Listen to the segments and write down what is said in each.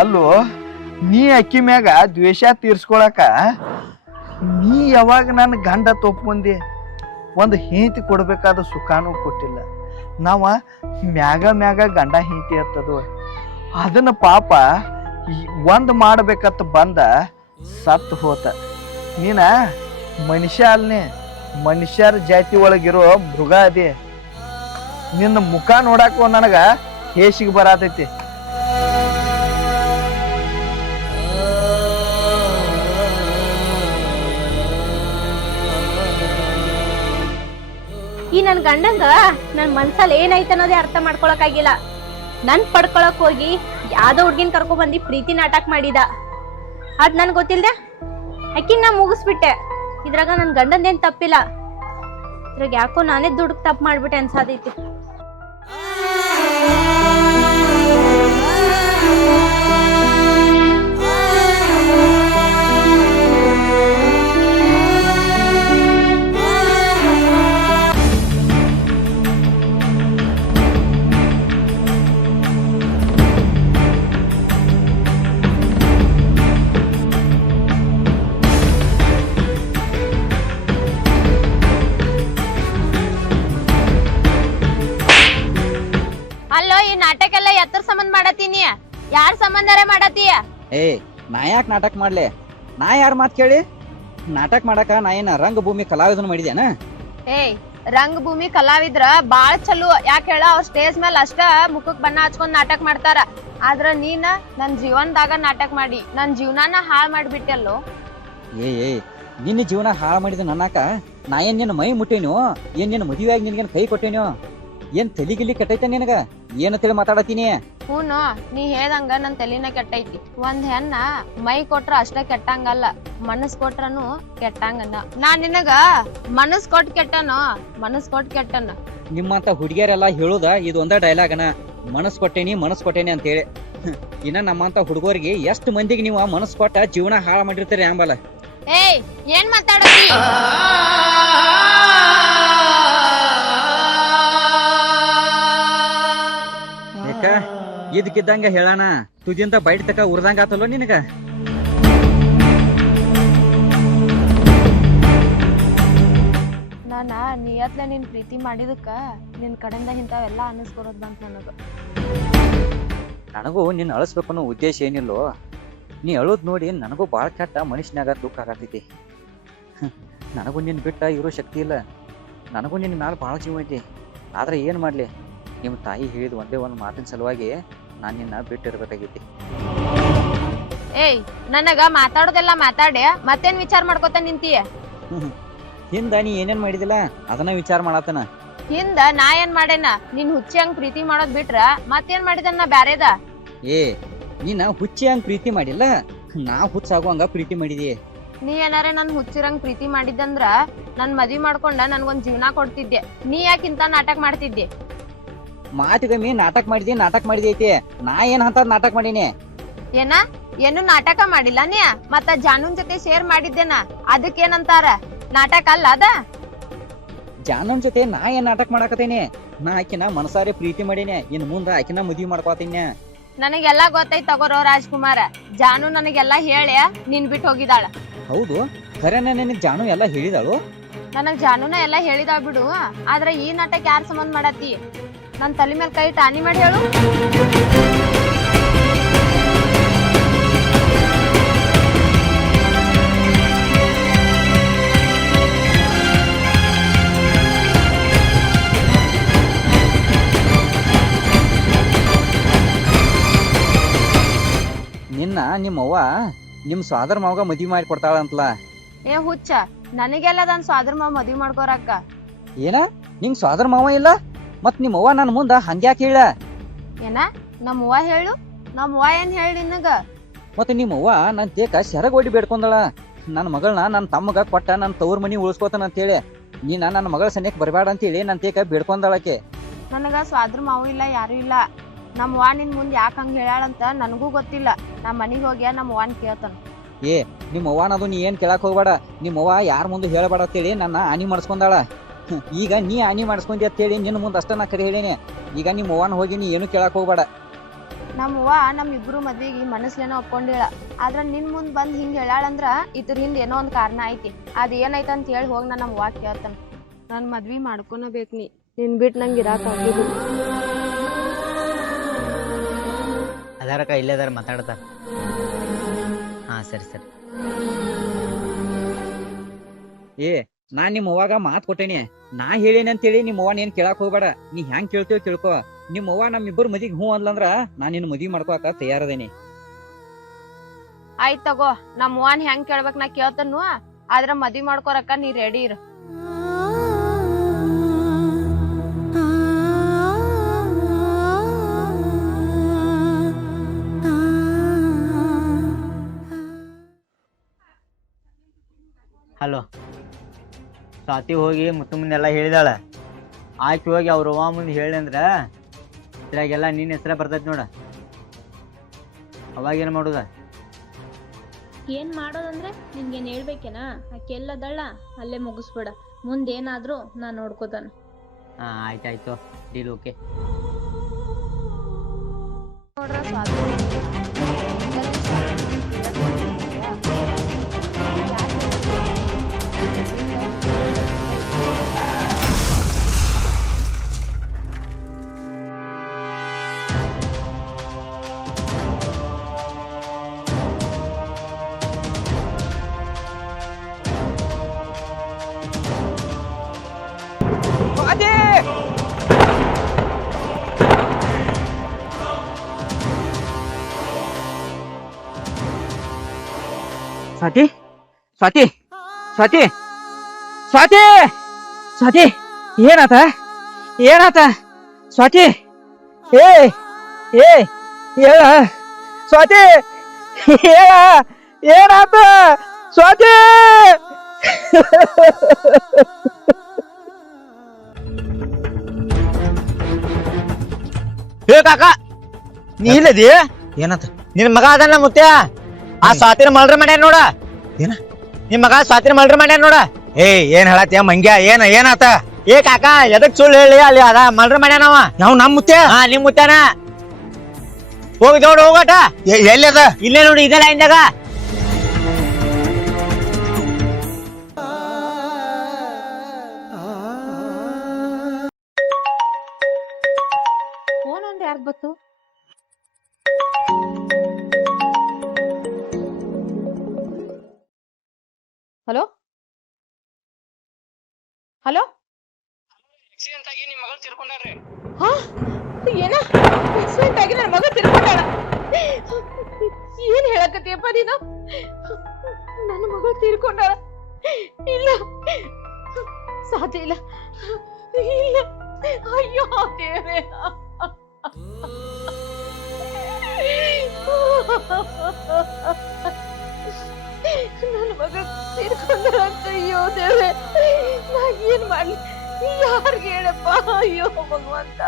ಅಲ್ಲೋ ನೀ ಅಕ್ಕಿ ಮ್ಯಾಗ ದ್ವೇಷ ತೀರ್ಸ್ಕೊಳಕ ನೀ ಯಾವಾಗ ನನ್ನ ಗಂಡ ತೋಪ್ಕೊಂಡಿ ಒಂದು ಹೆಂಡತಿ ಕೊಡ್ಬೇಕಾದ ಸುಖಾನು ಕೊಟ್ಟಿಲ್ಲ. ನಾವ ಮ್ಯಾಗ ಗಂಡ ಹೆಂಡತಿ ಹತ್ತದು ಅದನ್ನ ಪಾಪ ಒಂದ್ ಮಾಡ್ಬೇಕತ್ತ ಬಂದ ಸತ್ತು ಹೋತ. ನೀನ ಮನುಷ್ಯ ಅಲ್ನೇ, ಮನುಷ್ಯರ ಜಾತಿ ಒಳಗಿರೋ ಮೃಗ ಅದೇ. ನಿನ್ನ ಮುಖ ನೋಡಾಕ ನನಗ ಹೇಸಿಗೆ ಬರತೈತಿ. ಈ ನನ್ ಗಂಡಂಗ ನನ್ ಮನ್ಸಲ್ಲಿ ಏನೈತೆ ಅನ್ನೋದೇ ಅರ್ಥ ಮಾಡ್ಕೊಳಕಾಗಿಲ್ಲ. ನನ್ ಪಡ್ಕೊಳಕ್ ಹೋಗಿ ಯಾವ್ದೋ ಹುಡ್ಗಿನ್ ಕರ್ಕೊ ಬಂದಿ ಪ್ರೀತಿ ನಾಟಕ ಮಾಡಿದ. ಅದ್ ನನ್ ಗೊತ್ತಿಲ್ದೆ ಅಕ್ಕಿನ ನಾ ಮುಗಿಸ್ಬಿಟ್ಟೆ. ಇದ್ರಾಗ ನನ್ ಗಂಡಂದೇನ್ ತಪ್ಪಿಲ್ಲ. ಇದ್ರಾಗ ಯಾಕೋ ನಾನೇ ದುಡ್ಡು ತಪ್ಪು ಮಾಡ್ಬಿಟ್ಟೆ ಅನ್ಸಾದೈತಿ. ಅಲ್ಲೋ ಈ ನಾಟಕ ಎಲ್ಲ ಎತ್ತರ ಸಂಬಂಧ ಮಾಡತೀನಿ, ಯಾರ ಸಂಬಂಧಾರ ಮಾಡತೀಯ? ನಾ ಯಾಕೆ ನಾಟಕ ಮಾಡ್ಲಿ? ನಾ ಯಾರ ಮಾತ್ ಕೇಳಿ ನಾಟಕ ಮಾಡಕ? ನಾ ಏನ ರಂಗಭೂಮಿ ಕಲಾವಿದನ ಮಾಡಿದ್ಯಾನ? ರಂಗಭೂಮಿ ಕಲಾವಿದ್ರ ಬಾಳ ಚಲೋ. ಯಾಕೆ ಹೇಳ, ಅವ್ರ ಸ್ಟೇಜ್ ಮೇಲೆ ಅಷ್ಟ ಮುಖಕ್ ಬಣ್ಣ ಹಚ್ಕೊಂಡ್ ನಾಟಕ ಮಾಡ್ತಾರ. ಆದ್ರ ನೀನ ನನ್ ಜೀವನದಾಗ ನಾಟಕ ಮಾಡಿ ನನ್ ಜೀವನಾನ ಹಾಳ್ ಮಾಡ್ಬಿಟ್ಟಲ್ಲೋ. ನಿನ್ನ ಜೀವನ ಹಾಳು ಮಾಡಿದ ನನ್ನಾಕ ನಾ ಏನ್ ನಿನ್ನ ಮೈ ಮುಟ್ಟೇನೋ? ಏನ್ ನಿನ್ನ ಮದುವೆಯಾಗಿ ನಿನ್ಗೇನ್ ಕೈ ಕೊಟ್ಟೇನೋ? ಏನ್ ತಲಿಗಿಲಿ ಕೆಟ್ಟೈತ ನಿನಗ? ಏನಂತೇಳಿ ಮಾತಾಡತೀನಿ? ಹೂನು, ನೀ ಹೇಳ್ದಂಗ ನನ್ ತಲಿನ ಕೆಟ್ಟೈತಿ. ಒಂದ್ ಹೆಣ್ಣ ಮೈ ಕೊಟ್ರ ಅಷ್ಟ ಕೆಟ್ಟಂಗಲ್ಲ, ಮನಸ್ ಕೊಟ್ರನು ಕೆಟ್ಟಂಗನ್ನ. ನಾ ನಿನಗ ಮನಸ್ ಕೊಟ್ ಕೆಟ್ಟನೋ? ಮನಸ್ ಕೊಟ್ ಕೆಟ್ಟನ. ನಿಮ್ಮಂತ ಹುಡುಗಿಯರೆಲ್ಲ ಹೇಳುದ ಇದು ಒಂದ ಡೈಲಾಗನ, ಮನಸ್ ಕೊಟ್ಟೇನಿ ಅಂತೇಳಿ. ಇನ್ನ ನಮ್ಮಂತ ಹುಡುಗರಿಗೆ ಎಷ್ಟು ಮಂದಿಗೆ ನೀವು ಮನಸ್ ಕೊಟ್ಟ ಜೀವನ ಹಾಳು ಮಾಡಿರ್ತೀರಿ ಅಂಬಲ್ಲ. ಏನ್ ಮಾತಾಡತಿ? ಇದಕ್ಕಿದ್ದಂಗ ಹೇಳಾನ ತುದಿಯಿಂದ ಬೈಟ್ ತಕ ಉರ್ದಂಗ ಆತಲ್ವ ನಿನಗ? ನಾನ ನಿಯತ್ಲೆ ನಿನ್ ಪ್ರೀತಿ ಮಾಡಿದಕ್ಕ ನಿನ್ ಕಡೆಯಿಂದ ಇಂಥವೆಲ್ಲ ಅನ್ನಿಸ್ಕೊರೋದ್ ಬಂತ ನನಗ. ನನಗೂ ನಿನ್ನ ಅಳಿಸ್ಬೇಕು ಅನ್ನೋ ಉದ್ದೇಶ ಏನಿಲ್ಲೋ. ನೀ ಅಳೋದ್ ನೋಡಿ ನನಗೂ ಬಾಳ ಕೆಟ್ಟ ಮನುಷ್ಯನಾಗ ದುಃಖ ಆಗತೈತಿ. ನನಗೂ ನಿನ್ ಬಿಟ್ಟ ಇರೋ ಶಕ್ತಿ ಇಲ್ಲ. ನನಗೂ ನಿನ್ನ ಮ್ಯಾಲ ಬಾಳ ಜೀವ ಐತಿ. ಆದ್ರೆ ಏನ್ ಮಾಡ್ಲಿ, ನಿಮ್ಮ ತಾಯಿ ಹೇಳಿದ ಒಂದೇ ಒಂದ್ ಮಾತಿನ ಸಲುವಾಗಿ ನಾನ್ ನಿನ್ನ ಬಿಟ್ಟಿರ್ಬೇಕಾಗೈತಿ. ನನಗ ಮಾತಾಡೋದೆಲ್ಲ ಮಾತಾಡೆ ಮತ್ತೇನ್ ವಿಚಾರ ಮಾಡ್ಕೊತ ನಿಂತೀಯ? ಹಿಂದ ನೀ ಏನೇನ್ ಮಾಡಿದಿಲ್ಲ ಅದನ್ನ ವಿಚಾರ ಮಾಡತನ. ಹಿಂದ ನಾ ಏನ್ ಮಾಡೇನ? ನಿನ್ ಹುಚ್ಚಿ ಹಂಗ್ ಪ್ರೀತಿ ಮಾಡೋದ್ ಬಿಟ್ರ ಮತ್ತೇನ್ ಮಾಡಿದನ್ನ ಬ್ಯಾರೇದ? ನೀನ ಹುಚ್ಚಿ ಹಂಗ್ ಪ್ರೀತಿ ಮಾಡಿಲ್ಲ, ನಾ ಹುಚ್ಚಾಗುವಂಗ ಪ್ರೀತಿ ಮಾಡಿದಿ. ನೀ ಏನಾರ ನನ್ ಹುಚ್ಚಿರಂಗ್ ಪ್ರೀತಿ ಮಾಡಿದಂದ್ರ ನನ್ ಮದ್ವಿ ಮಾಡ್ಕೊಂಡ ನನ್ಗೊಂದ್ ಜೀವನ ಕೊಡ್ತಿದ್ದೆ. ನೀ ಯಾಕಿಂತ ನಾಟಕ ಮಾಡ್ತಿದ್ದೆ? ಮಾತಿಗೊಮ್ಮೆ ನಾಟಕ ಮಾಡಿದಿ ಐತಿ. ನಾ ಏನ್ ಅಂತ ನಾಟಕ ಮಾಡೀನಿ? ಏನು ನಾಟಕ ಮಾಡಿಲ್ಲ ನೀ? ಮತ್ತ ಜಾನುನ್ ಜೊತೆ ಶೇರ್ ಮಾಡಿದ್ದೇನ, ಅದಕ್ಕೇನಂತಾರ? ನಾಟಕ ಅಲ್ಲ ಅದ? ಜಾನನ್ ಜೊತೆ ನಾ ಏನ್ ನಾಟಕ ಮಾಡಾಕತೇನಿ? ನಾ ಆಕಿನ ಮನಸಾರೆ ಪ್ರೀತಿ ಮಾಡೀನಿ. ಇನ್ ಮುಂದ ಆಕಿನ ಮದ್ವಿ ಮಾಡ್ಕೋತೀನಿ. ನನಗೆಲ್ಲಾ ಗೊತ್ತೈತ್ ತಗೋರೋ ರಾಜ್ಕುಮಾರ. ಜಾನು ನನಗೆಲ್ಲಾ ಹೇಳಿ ನಿನ್ ಬಿಟ್ಟು ಹೋಗಿದಾಳ. ಹೌದು, ಖರೇನ ನಿನಗ್ ಜಾನು ಎಲ್ಲಾ ಹೇಳಿದಾಳು? ನನಗ್ ಜಾನುನ ಎಲ್ಲಾ ಹೇಳಿದಾಳ್ ಬಿಡು. ಆದ್ರ ಈ ನಾಟಕ ಯಾರ್ ಸಂಬಂಧ ಮಾಡತಿ? ನನ್ ತಲೆ ಮೇಲೆ ಕೈ ಟಾನಿ ಮಾಡಿ ಹೇಳು. ನಿನ್ನ ನಿಮ್ಮವ್ವ ನಿಮ್ ಸ್ವಾದರ್ ಮಾವಗ ಮದ್ವಿ ಮಾಡಿ ಕೊಡ್ತಾಳಂತಲ. ಹುಚ್ಚ, ನನಗೆಲ್ಲ ನನ್ ಸ್ವಾದ್ರ ಮಾವ ಮದ್ವಿ ಮಾಡ್ಕೋರಕ್ಕ. ಏನ ನಿಂಗ್ ಸ್ವಾದರ್ ಮಾವ ಇಲ್ಲ? ಮತ್ ನಿಮ್ಮವ್ವ ನನ್ ಮುಂದ ಹಂಗ್ಯಾಕ ಹೇಳ? ನಮ್ಮವ್ವ ಹೇಳು? ನಮ್ಮವ್ವ ಏನ್ ಹೇಳಿ ನಿನಗ? ಮತ್ ನಿಮ್ಮವ್ವ ನನ್ ತೇಕ ಸೆರಗೋಡಿ ಬೇಡ್ಕೊಂಡಳ. ನನ್ ಮಗಳನ್ನ ನನ್ ತಮ್ಮಗ ಕೊಟ್ಟ ನನ್ ತವ್ರ ಮನಿ ಉಳಿಸ್ಕೋತಾನ ಅಂತೇಳಿ. ನೀನ ನನ್ನ ಮಗಳ ಸನಿಯಕ್ ಬರ್ಬೇಡ ಅಂತೇಳಿ ನನ್ ತೇಕ ಬೇಡ್ಕೊಂಡಳಕ್ಕೆ. ನನಗ ಸ್ವಾದ್ರ ಮಾವು ಇಲ್ಲ, ಯಾರು ಇಲ್ಲ. ನಮ್ಮವ್ವ ನಿನ್ ಮುಂದ್ ಯಾಕ ಹಂಗ ಹೇಳಾಳಂತ ನನಗೂ ಗೊತ್ತಿಲ್ಲ. ನಾ ಮನಿಗ್ ಹೋಗ್ಯ ನಮ್ಮವ್ವನ್ ಕೇಳ್ತಾನ. ನಿಮ್ಮವ್ವನದು ನೀ ಏನ್ ಕೇಳಕ್ ಹೋಗ್ಬೇಡ. ನಿಮ್ಮವ್ವ ಯಾರ ಮುಂದೆ ಹೇಳಬೇಡ ಅಂತೇಳಿ ನನ್ನ ಹಾನಿ ಮಾಡಿಸ್ಕೊಂಡಾಳ. ಈಗ ನೀ ಹಾನಿ ಮಾಡಿಸ್ಕೊಂಡಿ ಅಂತೇಳಿ ನಿನ್ನ ಮುಂದೆ ಅಷ್ಟ ನಾ ಕರೆ ಹೇಳೇನೆ. ಈಗ ನಿಮ್ಮವ್ವನ ಹೋಗಿ ನೀ ಏನು ಕೇಳಕ್ ಹೋಗ್ಬೇಡ. ನಮ್ಮವ್ವ ನಮ್ಮಿಬ್ರು ಮದ್ವಿಗೆ ಮನಸ್ಲೇನೋ ಒಪ್ಕೊಂಡಿಲ್ಲ. ಆದ್ರ ನಿನ್ ಮುಂದ್ ಬಂದ್ ಹಿಂಗ್ ಹೇಳಾಳಂದ್ರ ಇದ್ರ ಹಿಂದ್ ಏನೋ ಒಂದ್ ಕಾರಣ ಐತಿ. ಅದ್ ಏನೈತ ಅಂತ ಹೇಳಿ ಹೋಗಿ ನಾನು ನಮ್ಮವ್ವ ಕೇಳ್ತಾನ. ನನ್ ಮದ್ವಿ ಮಾಡ್ಕೊನಬೇಕ್ ನಿನ್ ಬಿಟ್ಟು ನಂಗೆ ಇರಾಕ್ ಆಗಿಲ್ಲ. ಅದಾರಕ್ಕ ಇಲ್ಲೇ ಅದಾರ ಮಾತಾಡ್ತಾರ. ಹಾ ಸರಿ ಸರಿ. ಏ ನಾನ್ ನಿಮ್ಮ ಅವ್ವಾಗ ಮಾತ್ ಕೊಟ್ಟೇನಿ. ನಾ ಹೇಳೇನಿ ಅಂತೇಳಿ ನಿಮ್ಮ ಅವ್ವ ಏನ್ ಕೇಳಾಕ್ ಹೋಗ್ಬೇಡ. ನೀ ಹೆಂಗ್ ಕೇಳ್ತೇವ ಕೇಳ್ಕೊ. ನಿಮ್ಮ ಅವ್ವ ನಮ್ಮಿಬ್ಬರು ಮದಿಗ್ ಹೂ ಅಂದ್ಲಂದ್ರ ನಾನ್ ನಿನ್ನ ಮದ್ವಿ ಮಾಡ್ಕೊಳಕ ತಯಾರದೇನಿ. ಆಯ್ತ್ ತಗೋ, ನಮ್ಮವ್ವನ್ ಹೆಂಗ್ ಕೇಳ್ಬೇಕ್ ನಾ ಕೇಳ್ತನು. ಆದ್ರ ಮದ್ವಿ ಮಾಡ್ಕೊರಕ್ಕ ನೀ ರೆಡಿ ಇರು. ಹಲೋ, ಸ್ವಾತಿ ಹೋಗಿ ಮುತ್ತು ಮುಂದೆಲ್ಲ ಹೇಳಿದಾಳ. ಆಕಿ ಹೋಗಿ ಅವ್ರ ಅವ್ವ ಮುಂದೆ ಹೇಳಿ ಅಂದ್ರ ಇದ್ರಾಗೆಲ್ಲ ನಿನ್ನ ಹೆಸರ ಬರ್ತೈತಿ ನೋಡ. ಅವಾಗ ಏನ್ ಮಾಡುದ? ಏನ್ ಮಾಡೋದಂದ್ರೆ ನಿನ್ಗೇನ್ ಹೇಳ್ಬೇಕೇನಾ? ಆಕೆ ಎಲ್ಲದಳ್ಳ ಅಲ್ಲೇ ಮುಗಿಸ್ಬೇಡ. ಮುಂದೇನಾದ್ರೂ ನಾ ನೋಡ್ಕೋತಾನ. ಹಾ ಆಯ್ತಾಯ್ತು, ಡೀಲ್ ಓಕೆ. ನೋಡ್ರ ಸ್ವಾತಿ ಸ್ವಾತಿ ಸ್ವಾತಿ ಸ್ವಾತಿ ಸ್ವಾತಿ ಸ್ವಾತಿ ಏನಾತ ಏನಾತ ಸ್ವಾತಿ? ಏ ಏ ಹೇಳ ಸ್ವಾತಿ, ಹೇಳ ಏನಾತ ಸ್ವಾತಿ? ಹೇ ಕಾಕ, ನೀ ಇಲ್ಲದಿ? ಏನಂತ? ನಿನ್ ಮಗ ಅದನ್ನ ಮುತ್ಯ ಆ ಸ್ವಾತಿನ ಮಲ್ರ ಮಾಡ್ಯಾನ ನೋಡ. ಏನ? ನಿಮ್ ಮಗ ಸ್ವಾತಿನ ಮಲ್ರ ಮಾಡ್ಯಾನ ನೋಡ. ಏ ಏನ್ ಹೇಳತ್ಯ ಮಂಗ್ಯ? ಏನಾತ? ಏ ಕಾಕ, ಎದಕ್ ಸುಳ್ಳು ಹೇಳಿ? ಅಲ್ಲಿ ಅದ ಮಲ್ರ ಮಾಡ್ಯಾನವ. ನಾವು ನಮ್ ಮುತ್ಯ? ಹಾ, ನಿಮ್ ಮುತ್ಯಾನ. ಹೋಗಿ ದೌಡ್ ಹೋಗಟ. ಎಲ್ಲಿ ಅದ? ಇಲ್ಲೇ ನೋಡಿ, ಇದೇ ಲೈನ್ದಾಗ. ಫೋನ್ ಅಂದ್ರೆ ಯಾರ್ಗ್ ಬತ್ತು? ಹಲೋ ಹಲೋ, ಆಕ್ಸಿಡೆಂಟ್ ಆಗಿ ನಿಮ್ಮ ಮಗಳು ತೀರ್ಕೊಂಡಾರ್ರಿ. ಹಾ ಏನ ಆಕ್ಸಿಡೆಂಟ್ ಆಗಿ ನನ್ನ ಮಗ ತಿರ್ಕೊಂಡಾಳ? ಏನ್ ಹೇಳಕತ್ತೀಯಪ್ಪ ನೀನು? ನನ್ನ ಮಗಳು ತೀರ್ಕೊಂಡಾಳ? ಇಲ್ಲ, ಸಾಧ್ಯ ಇಲ್ಲ, ಇಲ್ಲ. ಅಯ್ಯೋ ದೇವ್ರೇ, ನನ್ನ ಮಗ ತೀರ್ಕೊಂಡಾಳಂತ. ಅಯ್ಯೋ ದೇವ್ರೇ, ನಾ ಏನ್ ಮಾಡ್ಲಿ? ಯಾರ್ಗೆ ಹೇಳಪ್ಪ? ಅಯ್ಯೋ ಭಗವಂತ.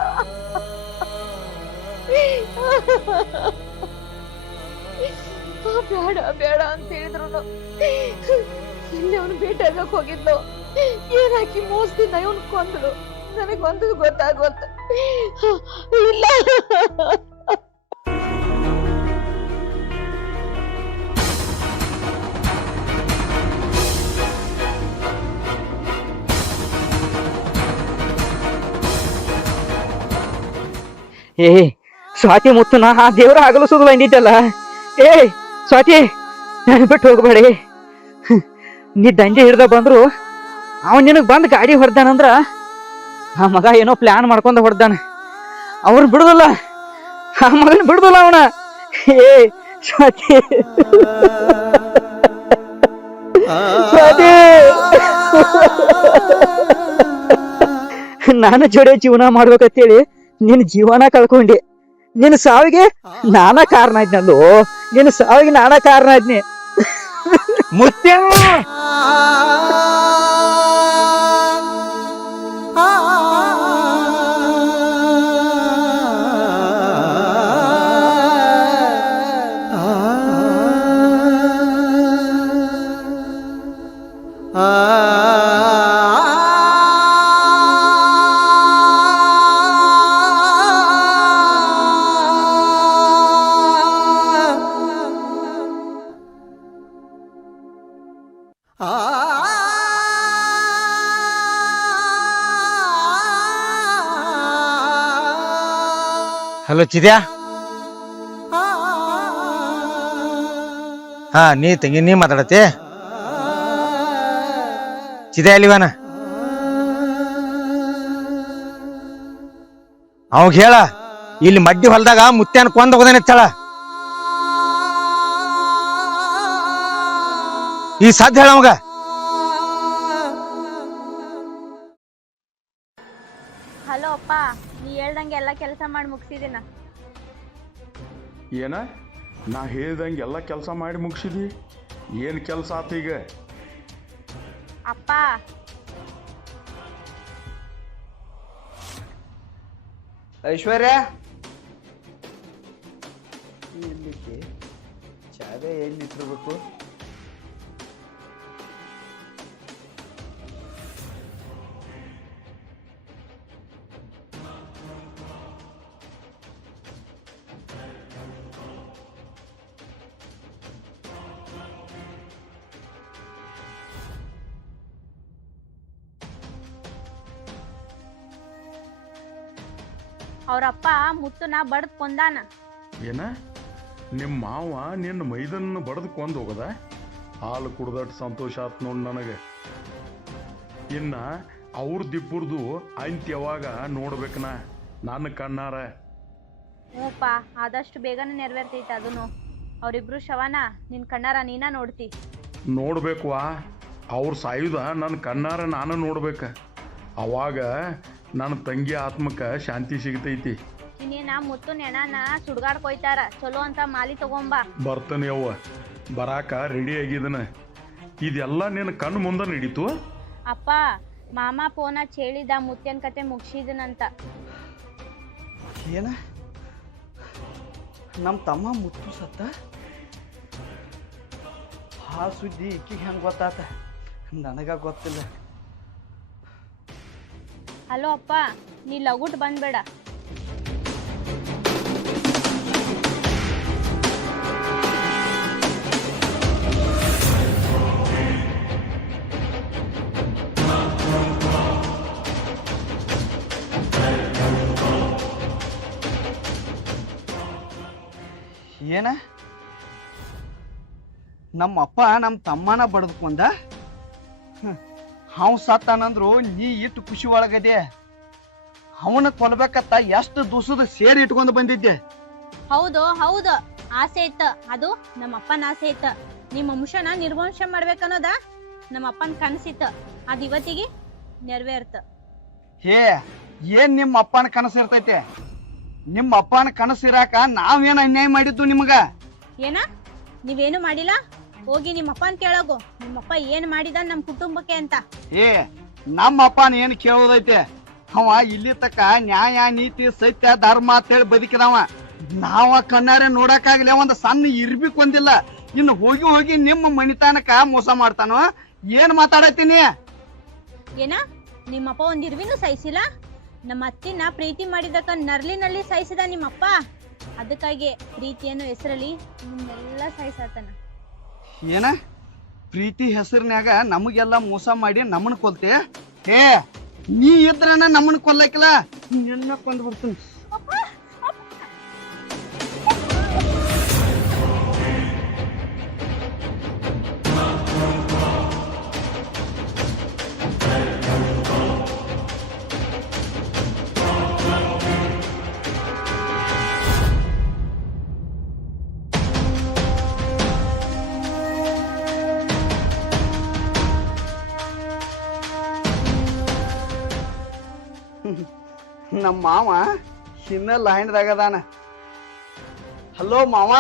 ಬೇಡ ಬೇಡ ಅಂತ ಹೇಳಿದ್ರು ಇಲ್ಲಿ ಅವನು ಭೇಟಿಯಾಗಕ್ ಹೋಗಿದ್ಲು. ಏನಾಕಿ ಮೋಸದಿಂದ ಇವನ್ ಕೊಂದ್ಲು. ನನಗೊಂದು ಗೊತ್ತಾಗೋತ ಇಲ್ಲ. ಏ ಸ್ವಾತಿ ಮುತ್ತುನ ಆ ದೇವ್ರ ಆಗಲು ಸುದು ಬಂದಿದ್ದಲ್ಲ. ಏ ಸ್ವಾತಿ, ನಾನು ಬಿಟ್ಟು ಹೋಗ್ಬೇಡಿ. ನೀ ದಂಡೆ ಹಿಡ್ದ ಬಂದ್ರು ಅವನ್ ನಿನಗ್ ಬಂದ್ ಗಾಡಿ ಹೊಡ್ದಾನಂದ್ರ ಆ ಮಗ ಏನೋ ಪ್ಲಾನ್ ಮಾಡ್ಕೊಂಡ ಹೊಡ್ದಾನ. ಅವ್ರು ಬಿಡುದಿಲ್ಲ, ಆ ಮಗನ್ ಬಿಡುದಿಲ್ಲ ಅವನ. ಏ ಸ್ವಾತಿ, ಸ್ವಾತಿ, ನಾನು ಜೋಡಿ ಜೀವನ ಮಾಡ್ಬೇಕಂತೇಳಿ ನಿನ್ ಜೀವನ ಕಳ್ಕೊಂಡೆ. ನಿನ್ ಸಾವಿಗೆ ನಾನ ಕಾರಣ ಇದ್ನಲ್ಲೋ. ನಿನ್ ಸಾವಿಗೆ ನಾನ ಕಾರಣ ಇದ್ನಿ ಮುತ್ಯ. ಹಲೋ ಚಿದ್ಯಾ? ಹಾ ನೀ ಮಾತಾಡತಿ ಚಿದ್ಯಾ ಎಲ್ಲಿವಾನ? ಅವಾಗ ಹೇಳ ಇಲ್ಲಿ ಮಡ್ಡಿ ಹೊಲ್ದಾಗ ಮುತ್ಯಾನ ಕೊಂದ್ ಹೋಗೋದೇನ ಚಳ. ಈ ಸಾಧ್ಯ ಹೇಳ ಅವಾಗ. ಹಲೋ ಅಪ್ಪ, ನೀ ಹೇಳ್ದಂಗೆ ಎಲ್ಲ ಕೆಲಸ ಮಾಡಿ ಮುಗಿಸಿದಿನ. ಏನ ನಾ ಹೇಳ್ದಂಗೆ ಎಲ್ಲ ಕೆಲಸ ಮಾಡಿ ಮುಗಿಸಿದಿ? ಏನು ಕೆಲಸ ಆತ ಈಗ? ಅಪ್ಪ, ಐಶ್ವರ್ಯ ಇಲ್ಲಿಕ್ಕೆ ಜಾಗ ಎಲ್ಲಿಟ್ಟಿರ್ಬೇಕು? ಅವ್ರಪ್ಪ ಮುತ್ತುನ ಬಡ್ದ್ ಕೊಂದಾನ. ಏನ ನಿಮ್ಮ ಮಾವ ನಿನ್ನ ಮೈದನ್ನ ಬಡ್ದು ಕೊಂದು ಹೋಗದ? ಹಾಲು ಕುಡ್ದಟ್ಟು ಸಂತೋಷ ಆತ್ ನೋಡ್ ನನಗೆ. ಇನ್ನ ಅವ್ರದಿಬ್ಬರದು ಅಂತ್ಯ ಯಾವಾಗ ನೋಡ್ಬೇಕನ ನನ್ನ ಕಣ್ಣಾರ. ಹ್ಞೂಪ್ಪ, ಆದಷ್ಟು ಬೇಗನೆ ನೆರವೇರ್ತೈತೆ ಅದನ್ನು. ಅವ್ರಿಬ್ರು ಶವನ ನಿನ್ ಕಣ್ಣಾರ ನೀನ ನೋಡ್ತಿ. ನೋಡ್ಬೇಕವಾ, ಅವ್ರು ಸಾಯುದ ನನ್ನ ಕಣ್ಣಾರ ನಾನು ನೋಡ್ಬೇಕ. ಅವಾಗ ನನ್ನ ತಂಗಿ ಆತ್ಮಕ್ಕೆ ಶಾಂತಿ ಸಿಗ್ತೈತಿ. ಇನ್ನೇನ ಮುತ್ತು ನೆಣನ ಸುಡ್ಗಾಡ್ ಕೊಯ್ತಾರ, ಚಲೋ ಅಂತ ಮಾಲಿ ತಗೊಂಬ. ಬರ್ತಾನೆ ಅವ್ವ, ಬರಾಕ ರೆಡಿ ಆಗಿದನ. ಇದೆಲ್ಲ ನಿನ್ನ ಕಣ್ಣು ಮುಂದೆ ನಡೀತು. ಅಪ್ಪ, ಮಾಮ ಫೋನ ಹೇಳಿದ ಮುತ್ಯನ್ ಕತೆ ಮುಗಿಸಿದನಂತ. ಏನ ನಮ್ಮ ತಮ್ಮ ಮುತ್ತು ಸತ್ತ? ಆ ಸುದ್ದಿ ಈಕಿಗೆ ಹೆಂಗೆ ಗೊತ್ತಾತ? ನನಗ ಗೊತ್ತಿಲ್ಲ. ಹಲೋ ಅಪ್ಪ, ನೀ ಲಗುಟ್ ಬಂದ್ಬೇಡ. ಏನ ನಮ್ಮಪ್ಪ ನಮ್ಮ ತಮ್ಮನ ಬಡ್ದುಕೊಂಡ? ಹಾವ್ ಸತ್ತಾನಂದ್ರು ನೀ ಇಟ್ಟು ಖುಷಿ ಒಳಗದೆ. ಅವನ ಕೊಲ್ಬೇಕತ್ತ ಎಷ್ಟು ದಿವಸದ ಸೇರಿ ಇಟ್ಕೊಂಡು ಬಂದಿದ್ದೆ. ಹೌದು ಹೌದು, ಆಸೆ ಇತ್ತ, ಅದು ನಮ್ಮಪ್ಪನ ಆಸೆ ಇತ್ತ. ನಿಮ್ಮ ವಂಶನ ನಿರ್ವಂಶ ಮಾಡ್ಬೇಕನ್ನೋದ ನಮ್ಮಪ್ಪನ ಕನಸಿತ್ತ. ಅದ್ ಇವತ್ತಿಗೆ ನೆರವೇರ್ತ. ಹೇ, ಏನ್ ನಿಮ್ಮ ಅಪ್ಪನ ಕನಸು ಇರ್ತೈತೆ? ನಿಮ್ಮ ಅಪ್ಪನ ಕನಸಿರಾಕ ನಾವೇನು ಅನ್ಯಾಯ ಮಾಡಿದ್ದು ನಿಮಗ? ಏನ ನೀವೇನು ಮಾಡಿಲ್ಲ? ಹೋಗಿ ನಿಮ್ಮಪ್ಪನ್ ಕೇಳೋಗು, ನಿಮ್ಮಪ್ಪ ಏನ್ ಮಾಡಿದ ನಮ್ ಕುಟುಂಬಕ್ಕೆ ಅಂತ. ಏ, ನಮ್ಮ ಅಪ್ಪನ ಏನ್ ಕೇಳೋದೈತೆ? ಅವ ಇಲ್ಲಿ ತಕ ನ್ಯಾಯ ನೀತಿ ಸತ್ಯ ಧರ್ಮ ಅಂತೇಳಿ ಬದುಕಿದವ. ನಾವ ಕಣ್ಣಾರೆ ನೋಡಕ್ಕಾಗ್ಲಿ ಒಂದ್ ಸಣ್ಣ ಇರ್ಬಿ ಕೊಂದಿಲ್ಲ. ಇನ್ನು ಹೋಗಿ ಹೋಗಿ ನಿಮ್ಮ ಮನಿತಾನಕ ಮೋಸ ಮಾಡ್ತಾನೋ? ಏನ್ ಮಾತಾಡತ್ತೀನಿ? ಏನ ನಿಮ್ಮಪ್ಪ ಒಂದ್ ಇರ್ವಿನೂ ಸಹಿಸಿಲ್ಲ? ನಮ್ಮ ಅತ್ತಿನ ಪ್ರೀತಿ ಮಾಡಿದಕ್ಕ ನರ್ಲಿನಲ್ಲಿ ಸಹಿಸಿದ ನಿಮ್ಮಪ್ಪ. ಅದಕ್ಕಾಗಿ ಪ್ರೀತಿಯನ್ನು ಹೆಸರಲ್ಲಿ ನಿಮ್ಮೆಲ್ಲ ಸಹಿಸತನ. ಏನ ಪ್ರೀತಿ ಹೆಸರಿನ್ಯಾಗ ನಮಗೆಲ್ಲ ಮೋಸ ಮಾಡಿ ನಮ್ಮನ್ ಕೊಲ್ತೆ? ಏ, ನೀ ಇದ್ರನ ನಮ್ಮನ್ ಕೊಲ್ಲಕಿಲ್ಲ, ನಿನ್ನ ಕೊಂದ್ ಬಿಡ್ತೀನಿ. ನಮ್ಮ ಮಾವ ಇನ್ನ ಲೈನ್ದಾಗದಾನ. ಹಲೋ ಮಾವ,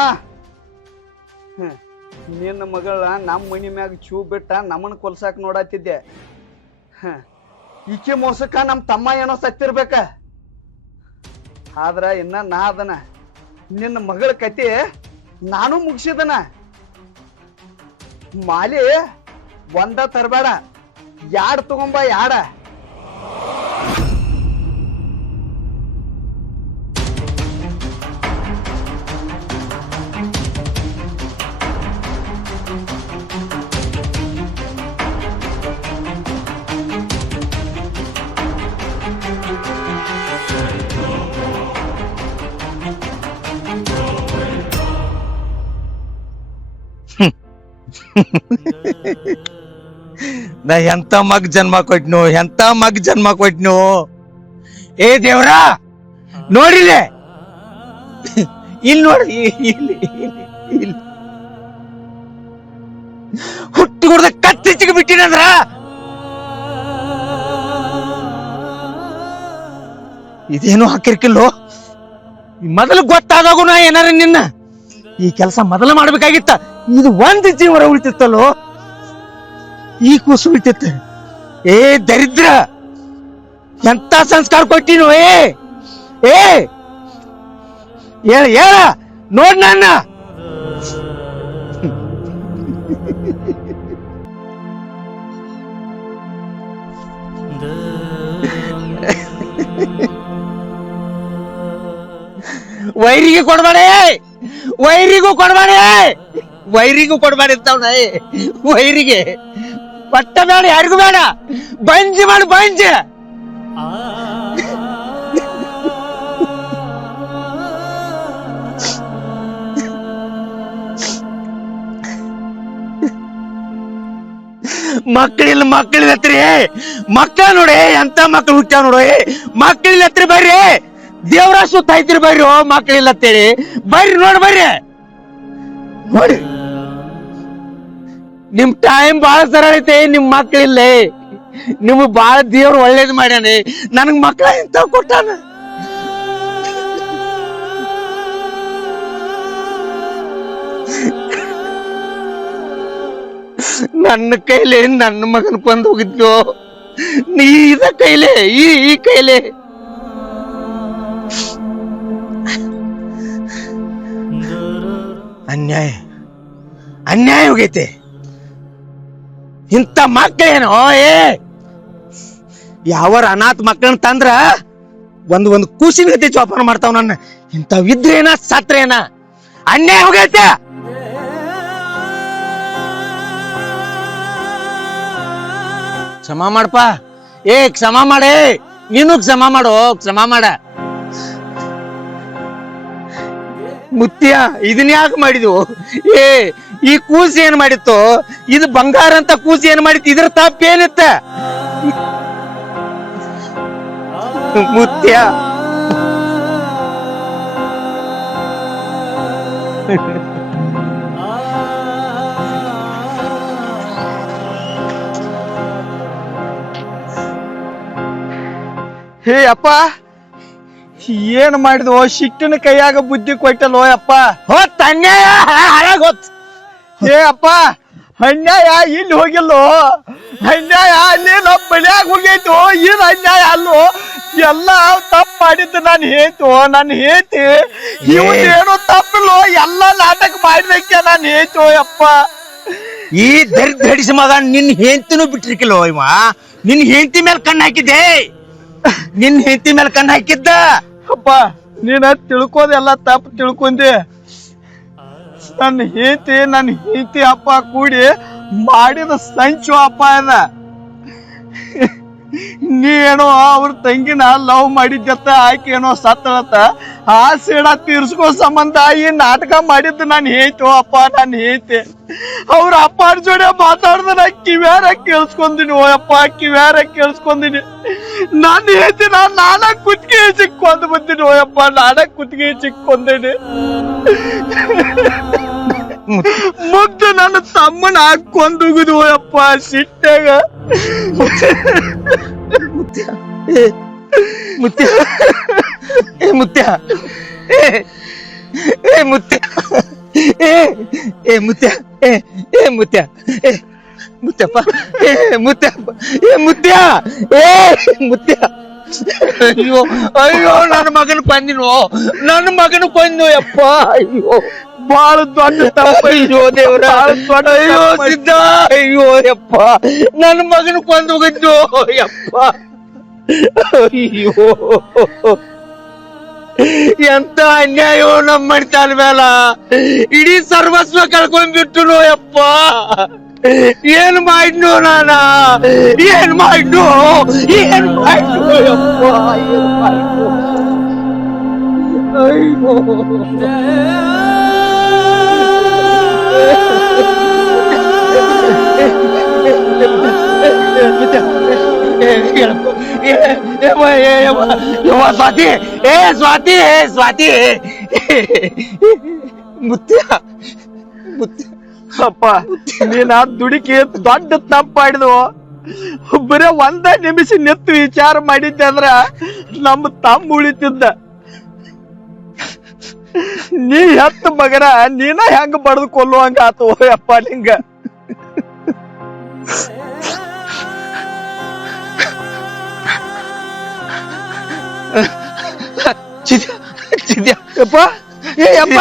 ನಿನ್ನ ಮಗಳ ನಮ್ಮ ಮನಿ ಮ್ಯಾಗ ಚೂ ಬಿಟ್ಟ ನಮ್ಮನ್ನ ಕೊಲ್ಸಾಕ್ ನೋಡತ್ತಿದ್ದೆ. ಈಕೆ ಮೋಸಕ್ಕ ನಮ್ಮ ತಮ್ಮ ಏನೋ ಸತ್ತಿರ್ಬೇಕ. ಆದ್ರ ಇನ್ನ ನಾ ಅದನ ನಿನ್ನ ಮಗಳ ಕತೆ ನಾನು ಮುಗಿಸಿದನ. ಮಾಲಿ ಒಂದ ತರಬೇಡ, ಯಾಡ್ ತಗೊಂಬ, ಯಾಡ. ನಾ ಎಂತ ಮಗ್ ಜನ್ಮ ಕೊಟ್ನು, ಎಂತ ಮಗ್ ಜನ್ಮ ಕೊಟ್ನು. ಏ ದೇವ್ರ ನೋಡಿಲೆ, ಇಲ್ಲಿ ನೋಡಿ, ಇಲ್ಲಿ ಇಲ್ಲಿ ಹುಟ್ಟು ಕೊಡ್ದ ಕತ್ತಿಚ್ಚಿಗೆ ಬಿಟ್ಟಿನಂದ್ರ ಇದೇನು ಹಾಕಿರ್ಕಿಲ್ಲೋ. ಮೊದಲು ಗೊತ್ತಾದಾಗೂ ನಾ ಏನಾರ ನಿನ್ನ ಈ ಕೆಲಸ ಮೊದಲು ಮಾಡ್ಬೇಕಾಗಿತ್ತ. ಇದು ಒಂದ್ ಜೀವನ ಉಳಿತಿತ್ತಲ್ಲೋ, ಈ ಕೂಸು ಉಳಿತಿತ್ತ. ಏ ದರಿದ್ರ, ಎಂತ ಸಂಸ್ಕಾರ ಕೊಟ್ಟಿನು. ಏ ಹೇಳ ಹೇಳ ನೋಡ್ ನನ್ನ. ವೈರಿಗೆ ಕೊಡ್ಬೇಡ, ವೈರಿಗೂ ಕೊಡ್ಬೇಡ, ವೈರಿಗೂ ಕೊಡ್ಬೇಡ ಇರ್ತಾವನ. ವೈರಿಗೆ ಪಟ್ಟ ಬೇಡ, ಯಾರಿಗೂ ಬೇಡ. ಬಂಜಿ ಮಾಡು, ಬಂಜಿ. ಮಕ್ಕಳಿಲ್ಲ, ಮಕ್ಕಳಿಲ್ಲ ಹತ್ರಿ. ಮಕ್ಕಳ ನೋಡಿ ಎಂತ ಮಕ್ಕಳು ಹುಟ್ಟಾವ ನೋಡು. ಮಕ್ಕಳಿಲ್ಲ ಹತ್ರಿ ಬರ್ರಿ, ದೇವ್ರ ಸುತ್ತ ಐತ್ರಿ ಬರ್ರಿ. ಮಕ್ಕಳಿಲ್ಲ ಅಂತೇಳಿ ಬರ್ರಿ, ನೋಡಿ ಬರ್ರಿ, ನೋಡಿ. ನಿಮ್ ಟೈಮ್ ಬಾಳ ಸರಳ ಐತೆ. ನಿಮ್ ಮಕ್ಕಳಿಲ್ಲ, ನಿಮ್ ಬಾಳ ದೇವ್ರು ಒಳ್ಳೇದ್ ಮಾಡ್ಯಾನೆ. ನನಗ್ ಮಕ್ಕಳ ಇಂತ ಕೊಟ್ಟಾನ. ನನ್ನ ಕೈಲೇ ನನ್ನ ಮಗನ ಕೊಂದು ಹೋಗಿದ್ಲು. ನೀ ಇದ ಕೈಲೇ, ಈ ಕೈಲೇ. ಅನ್ಯಾಯ, ಅನ್ಯಾಯ ಹೋಗೈತೆ. ಇಂಥ ಮಕ್ಕಳೇನೋ ಯಾವರ ಅನಾಥ ಮಕ್ಕಳನ್ನ ತಂದ್ರ ಒಂದು ಕೂಸಿನ ಗತಿ ಜೋಪಾನ ಮಾಡ್ತಾವ. ನನ್ನ ಇಂಥವಿದ್ರೇನ ಸತ್ರೇನ ಅನ್ಯಾಯ ಹೋಗೈತೆ. ಕ್ಷಮಾ ಮಾಡಪ್ಪ. ಕ್ಷಮಾ ಮಾಡೇ, ನೀನು ಕ್ಷಮಾ ಮಾಡು, ಕ್ಷಮಾ ಮಾಡ. ಮುತ್ಯ ಇದನ್ನ ಯಾಕೆ ಮಾಡಿದ್ವು? ಈ ಕೂಸಿ ಏನ್ ಮಾಡಿತ್ತು? ಇದು ಬಂಗಾರ ಅಂತ ಕೂಸಿ ಏನ್ ಮಾಡಿತ್ತು? ಇದ್ರ ತಪ್ಪೇನಿತ್ತ? ಮುತ್ಯ ಹೇ ಅಪ್ಪ, ಏನ್ ಮಾಡಿದ್ವು? ಶಿಟ್ಟಿನ ಕೈಯಾಗ ಬುದ್ಧಿ ಕೊಟ್ಟಲ್ವೋ ಅಪ್ಪ. ಹೊತ್ ಅನ್ಯಾಯ ಹಾಳಾಗ್ ಹೊತ್. ಅಪ್ಪ, ಅನ್ಯಾಯ ಇಲ್ಲಿ ಹೋಗಿಲ್ಲೋ. ಅನ್ಯಾಯ ಅಲ್ಲಿ ನಮ್ಮ ಮನ್ಯಾಗ ಹೋಗೈತು. ಇದು ಅನ್ಯಾಯ ಅಲ್ಲೋ. ಎಲ್ಲ ತಪ್ಪು ಮಾಡಿದ್ದು ನಾನು ಹೇತು, ನಾನು ಹೇತಿ. ಇವನೇನು ತಪ್ಪಲ್ಲೋ, ಎಲ್ಲ ನಾಟಕ ಮಾಡಿದಕ್ಕೆ ನಾನು ಹೇತು ಅಪ್ಪ. ಈ ದರಿದ್ರ ಹಡಿಸಿ ಮಗ ನಿನ್ ಹೆಂಡತಿನೂ ಬಿಟ್ಟಿರ್ಕಿಲ್ಲೋ ಇವ. ನಿನ್ ಹೆಂಡತಿ ಮೇಲೆ ಕಣ್ಣು ಹಾಕಿದ್ದೆ, ನಿನ್ ಹೆಂಡತಿ ಮೇಲೆ ಕಣ್ಣು ಹಾಕಿದ್ದ. ಅಪ್ಪ, ನೀನ ತಿಳ್ಕೋದೆಲ್ಲ ತಪ್ಪು ತಿಳ್ಕೊಂಡೆ. ನನ್ನ ಹೆಂಡತಿ ಅಪ್ಪ ಕೂಡಿ ಮಾಡಿದ ಸಂಚು ಅಪ್ಪ ಅದ. ನೀ ಏನೋ ಅವ್ರ ತಂಗಿನ ಲವ್ ಮಾಡಿದ್ದತ್ತ, ಆಕೆ ಏನೋ ಸತ್ತಳತ್ತ. ಆ ಸೇಡ ತೀರ್ಸ್ಕೋ ಸಂಬಂಧ ಈ ನಾಟಕ ಮಾಡಿದ್ದು ನಾನು ಹೇತು ಅಪ್ಪ. ನಾನು ಹೇತೆ ಅವ್ರ ಅಪ್ಪಾರ ಜೋಡಿ ಮಾತಾಡ್ದ ನಾ ಕಿವ್ಯಾರ ಕೇಳಿಸ್ಕೊಂದಿನಿ. ಓ ಅಪ್ಪ, ಕಿವ್ಯಾರ ಕೇಳಿಸ್ಕೊಂದಿನಿ. ನಾನು ಹೇತಿ ನಾನ ಕುತ್ತಿಗೆ ಚಿಕ್ಕೊಂದು ಬಂದಿನಿ. ಓ ಅಪ್ಪ, ನಾನ ಕುತ್ತಿಗೆ ಚಿಕ್ಕೊಂದೇನಿ. ಮುಗ್ದು ನನ್ನ ತಮ್ಮನ ಹಾಕೊಂದುಗುದು. ಓ ಅಪ್ಪ, ಸಿಟ್ಟಾಗ. ಮುತ್ಯ ಮುತ್ಯ ಮುತ್ಯ ಮುತ್ಯ ಮುತ್ಯ ಮುತ್ಯ ಮುತ್ಯಪ್ಪ, ಮುತ್ಯಪ್ಪ, ಮುತ್ಯ ಮುತ್ಯ. ಅಯ್ಯೋ ಅಯ್ಯೋ, ನನ್ನ ಮಗನ ಕೊಂದಿನೋ, ನನ್ನ ಮಗನ ಕೊಂದು ಅಪ್ಪ. ಅಯ್ಯೋ, ಬಾಳ ದೊಡ್ಡ ತಪ್ಪ. ಅಯ್ಯೋ ದೇವ್ರ, ಅಯ್ಯೋ ಸಿದ್ಧ, ಅಯ್ಯೋ ಯಪ್ಪ, ನನ್ನ ಮಗನ ಕೊಂದು ಹೋಗಿದ್ದು ಯಪ್ಪ. ಅಯ್ಯೋ, ಎಂತ ಅನ್ಯಾಯ ನಮ್ಮ ಮಡಿತಾನ ಮೇಲ. ಇಡೀ ಸರ್ವಸ್ವ ಕಳ್ಕೊಂಡ್ಬಿಟ್ಟು ಯಪ್ಪ. ಏನ್ ಮಾಡಿದ್ನು ನಾನ? ಏನ್ ಮಾಡಿದ್ನು? ಏನ್ ಮಾಡಿದ್ನು ಯಪ್ಪ? ಏನ್ ಮಾಡಿದ್ನು? ಅಯ್ಯೋ ಸ್ವಾತಿ ಸ್ವಾತಿ ಸ್ವಾತಿ ಮುತ್ಯ ಮುತ್ಯ ಅಪ್ಪ ನೀನ್ ಆ ದುಡುಕಿ ದೊಡ್ಡ ತಪ್ಪಾಡಿದ್ವು. ಬರೇ ಒಂದ ನಿಮಿಷ ನಿಂತು ವಿಚಾರ ಮಾಡಿದ್ದೆ ಅಂದ್ರ ನಮ್ಮ ತಮ್ಮ ಉಳಿತಿದ್ದ. ನೀ ಹೆತ್ತ ಮಗನ ನೀನ ಹೆಂಗ ಬಡ್ದು ಕೊಲ್ಲುವಂಗ ಆತು ಅಪ್ಪ ನಿಂಗ. ಅಪ್ಪ ಏ ಅಪ್ಪ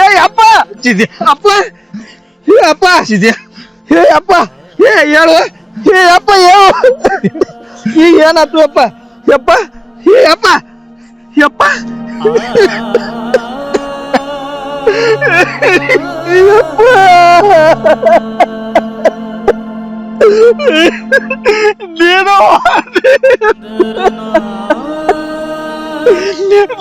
ಏ ಅಪ್ಪ ಚಿದ್ಯ ಅಪ್ಪ ಏ ಅಪ್ಪ ಚಿದ್ಯ ಏ ಅಪ್ಪ ಏ ಹೇಳು ಏ ಅಪ್ಪ ಹೇಳು ಈಗ ಏನಾಯ್ತು ಅಪ್ಪ ಯಪ್ಪ ಏ ಅಪ್ಪ ಯಪ್ಪ ನೀನು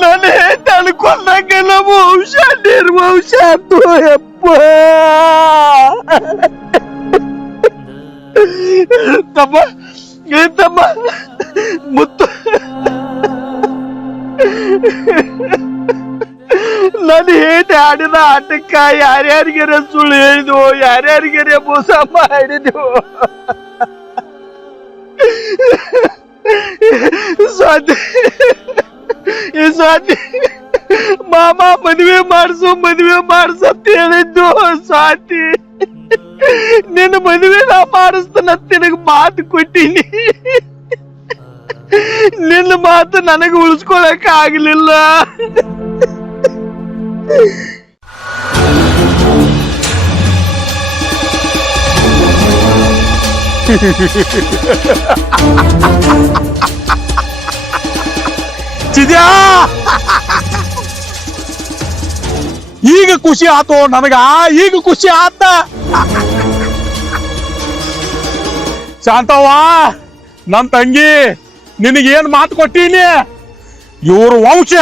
ನಾನು ಅನ್ಕೊಂಡಂಗೆಲ್ಲ ವಂಶ ನಿರ್ವಂಶ ಆಯ್ತು ಯಪ್ಪ. ತಮ್ಮ ಏ ತಮ್ಮ ಮುತ್ತು ನಾನು ಹೇಳಿ ಆಡಿದ ಆಟಕ್ಕ ಯಾರ್ಯಾರಿಗಾರ ಸುಳ್ಳು ಹೇಳಿದ್ವು, ಯಾರ್ಯಾರಿಗಾರ ಮೋಸ ಮಾಡಿದ್ವು. ಸ್ವಾತಿ ಸ್ವಾತಿ ಮಾಮ ಮದ್ವೆ ಮಾಡ್ಸು ಅಂತ ಹೇಳಿದ್ದು. ಸ್ವಾತಿ ನಿನ್ನ ಮದುವೆ ನಾ ಮಾಡಿಸ್ತಾನ ನಿನಗ ಮಾತು ಕೊಟ್ಟಿನಿ. ನಿನ್ನ ಮಾತು ನನಗೆ ಉಳಿಸ್ಕೊಳಕ್ ಆಗ್ಲಿಲ್ಲ. ಚಿದ್ಯಾ ಈಗ ಖುಷಿ ಆತು ನನಗ, ಈಗ ಖುಷಿ ಆತ. ಶಾಂತವ್ವ ನನ್ ತಂಗಿ ನಿನಗೇನ್ ಮಾತು ಕೊಟ್ಟೀನಿ, ಇವ್ರ ವಂಶ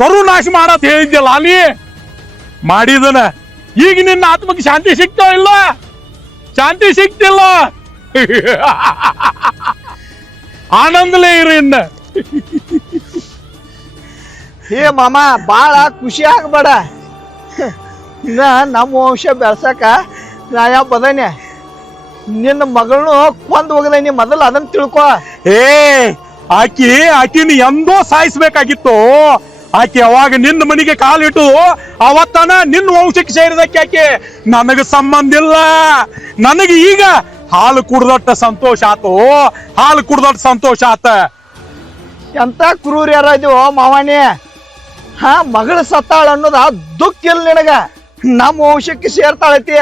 ಸರ್ವನಾಶ ಮಾಡತ್ ಹೇಳಿದ್ಯಲ್ಲ ನೀ ಮಾಡಿದನ. ಈಗ ನಿನ್ನ ಆತ್ಮಕ್ಕೆ ಶಾಂತಿ ಸಿಗ್ತಾವ ಇಲ್ಲ? ಶಾಂತಿ ಸಿಗ್ತಿಲ್ಲ. ಆನಂದಲೇ ಇರು ಇನ್ನ. ಹೇ ಮಾಮ ಬಾಳ ಖುಷಿ ಆಗ್ಬೇಡ. ಇನ್ನ ನಮ್ಮ ವಂಶ ಬೆಳ್ಸಕ ನಾ ಯಾವ ಬದನೆ ನಿನ್ನ ಮಗಳನ್ನ ಕೊಂದ್ ಹೋಗದನಿ ಮೊದಲು ಅದನ್ನ ತಿಳ್ಕೊ. ಆಕಿನ ಎಂದೋ ಸಾಯಿಸ್ಬೇಕಾಗಿತ್ತು. ಆಕೆ ಅವಾಗ ನಿನ್ನ ಮನೆಗೆ ಕಾಲಿಟ್ಟು ಅವತ್ತನ ನಿನ್ನ ವಂಶಕ್ಕೆ ಸೇರಿದಕ್ಕೆ ಆಕೆ ನನಗ ಸಂಬಂಧ ಇಲ್ಲ. ನನಗೆ ಈಗ ಹಾಲು ಕುಡ್ದಟ್ಟ ಸಂತೋಷ ಆತು, ಹಾಲು ಕುಡ್ದಟ್ಟ ಸಂತೋಷ ಆತ. ಎಂತ ಕ್ರೂರ ಯಾರದಿವೋ ಮಾವನೇ. ಮಗಳ ಸತ್ತಾಳ ಅನ್ನೋದ ದುಃಖ ಇಲ್ಲ ನಿನಗ. ನಮ್ಮ ವಂಶಕ್ಕೆ ಸೇರ್ತಾಳತಿ.